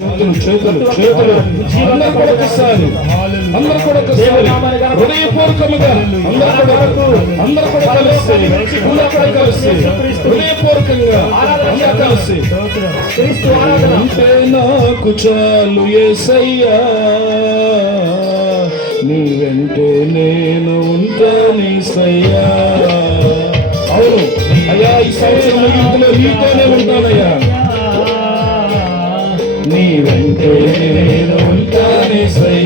చేతులు చేతులు అందరు కూడా ఒకసారి అందరు కూడా ఒకసారి హృదయపూర్వకముగా అందరు కూడా అందరు కూడా కలిసి అందరు కూడా కలిసి హృదయపూర్వకంగా అందరు కలిసి. అంటే నాకు చాలు ఏసయ్యా. నీ వెంటే నేను ఉంటానేసయ్యా అవును. అయ్యా ఈ సంవత్సరం ముగింపులో నీతోనే ఉంటానయ్యా. వెంటే నేను ఉంటానేసయ్యా నీ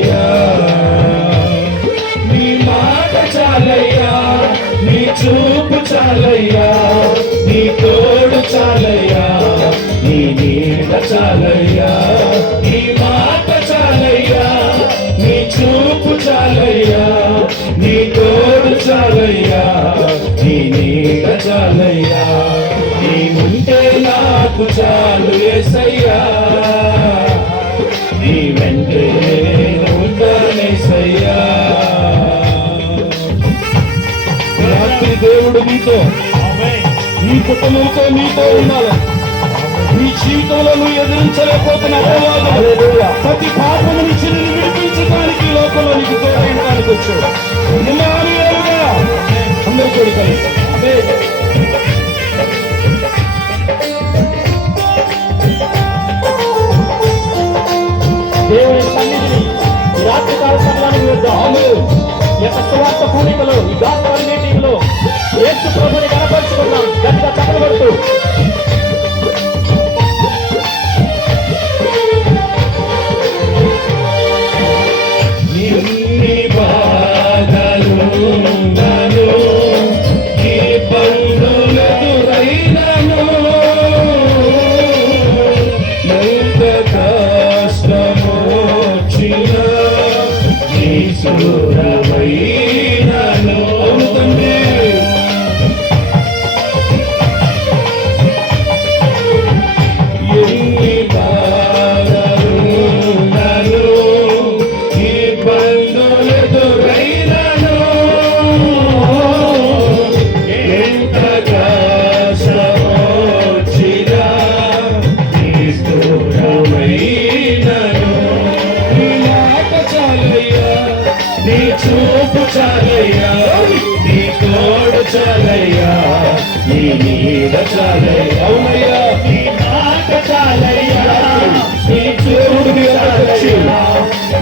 దేవుడు నీతో. నీ కుటుంబంతో నీతో ఉండాలి. నీ జీవితంలో నువ్వు ఎదిరించలేకపోతున్న అపవాదం ప్రతి పాపము నుంచి నిన్ను విడిపించడానికి లోకంలో నీకు తోడడానికి వచ్చాడు అందరూ కూడా కలిసి. దేవుని సన్నిధిని ఈ రాత్రి కాల సమయానికి ఆమేన్. ఈ యొక్క సువార్త పూర్ణికలో ఈ యేసు ప్రభుని కనపరుచుకున్నాం గట్టిగా చప్పలు కొడుతూ ఎన్ని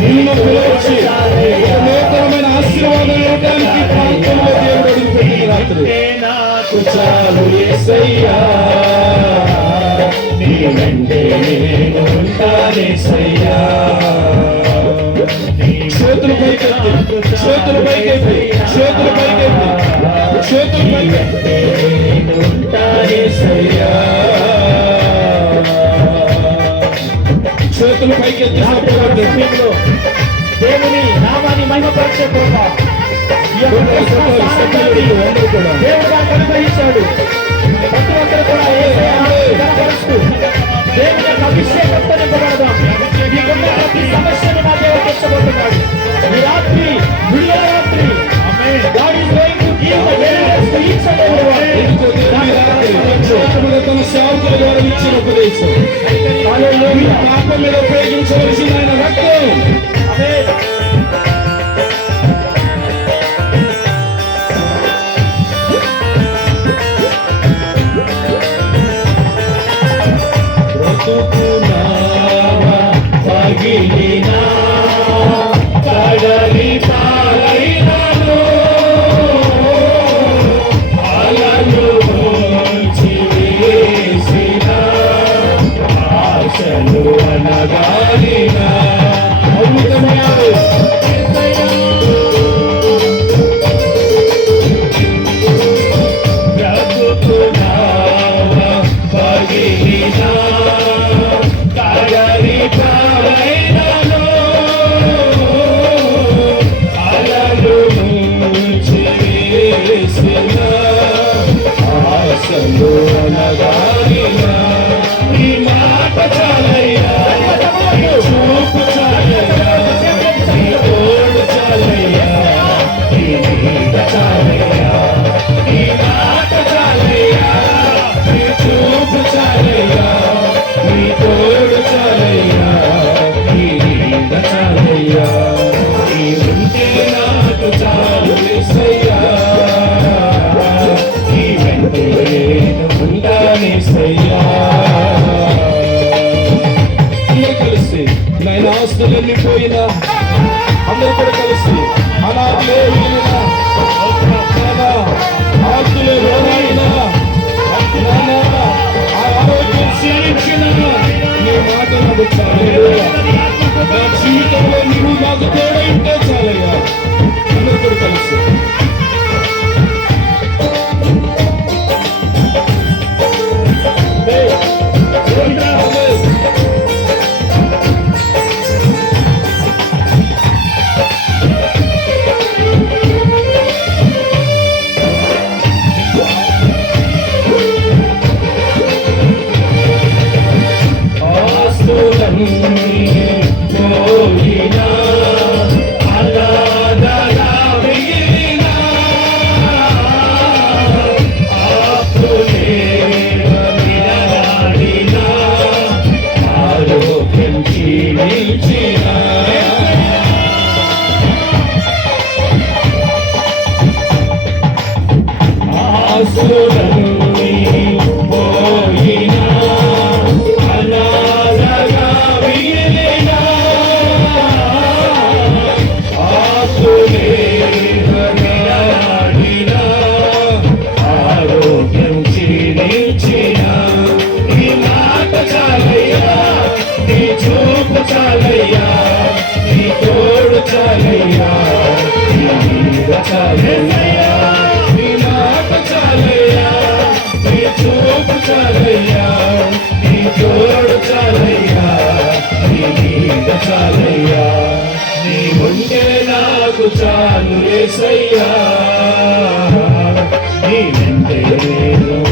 నిన్ను పిలిచి నూతనమైన ఆశీర్వాదం ఇవ్వడానికి ప్రాంతంలో దేవుడు రాత్రి నాకు చాలు నీ వెంటే నేను ఉంటానేసయ్యా చేతులు పైకెత్తి చేతులు పైకెత్తి చేతులు పైకెత్తి చేతులు పైకి నేను దేవుని నామాన్ని మహిమపరిచే కోట దేవుడు అనుగ్రహించాడు ప్రతి ఒక్కరు కూడా ఏ మీద ఉపయోగించవలసిన 对 కలిసి నేను ఆస్తులన్నీ పోయినా అందరూ కూడా కలిసి అనాథలే వీలినా ఆస్తులే రోగైనా ఆరోగ్యం క్షీణించిన నాకు చాలు రేసయ్యా. నీ వెంటే నేను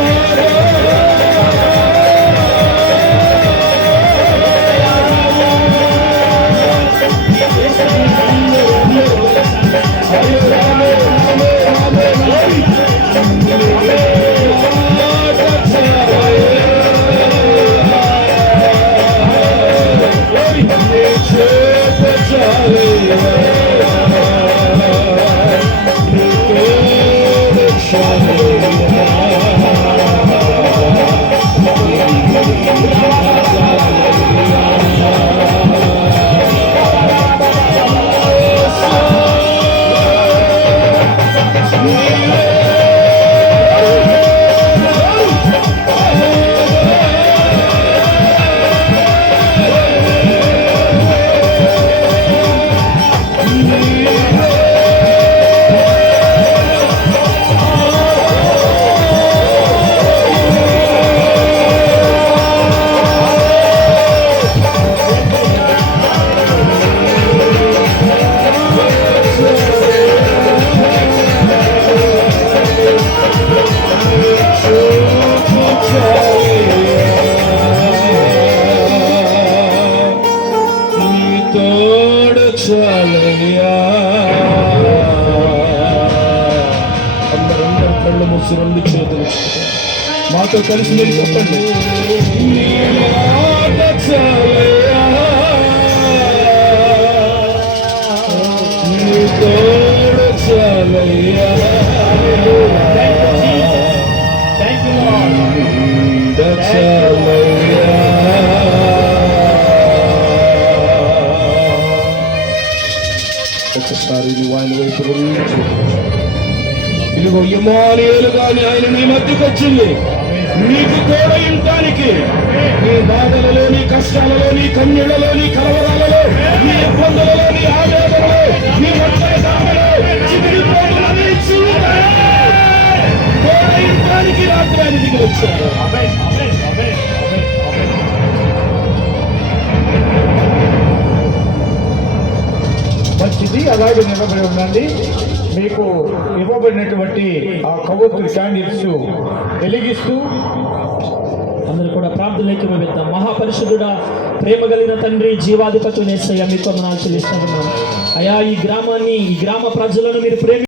మాతో కలిసి మీరు చెప్పండి ఒకసారి నువ్వు ఆయన వైపు ఇదిగో ఇమానియేలుగా ఆయన నీ మధ్యకు వచ్చింది. నీకు తోడయింటానికి నీ బాధలలో నీ కష్టాలలో నీ కన్యలలో నీ కలవరాలలో నీ ఇబ్బందులలో నీ ఆవేదనలో నీ ఒంటరి సాగులో చితికిపోతున్న నీ జీవితాన్ని రాత్రి ఆయన దిగి వచ్చాడు. చేసి అలాగే నిలబడి ఉండండి. మీకు ఇవ్వబడినటువంటి ఆ కవత్తులు క్యాండిల్స్ వెలిగిస్తూ అందరూ కూడా ప్రార్థనలోకి వెళ్తాం మహాపరిశుద్ధుడా ప్రేమ కలిగిన తండ్రి జీవాధిపతి నేసయ్య మీ కొందనాలు చెల్లిస్తున్నాం. అయా ఈ గ్రామాన్ని ఈ గ్రామ ప్రజలను మీరు ప్రేమ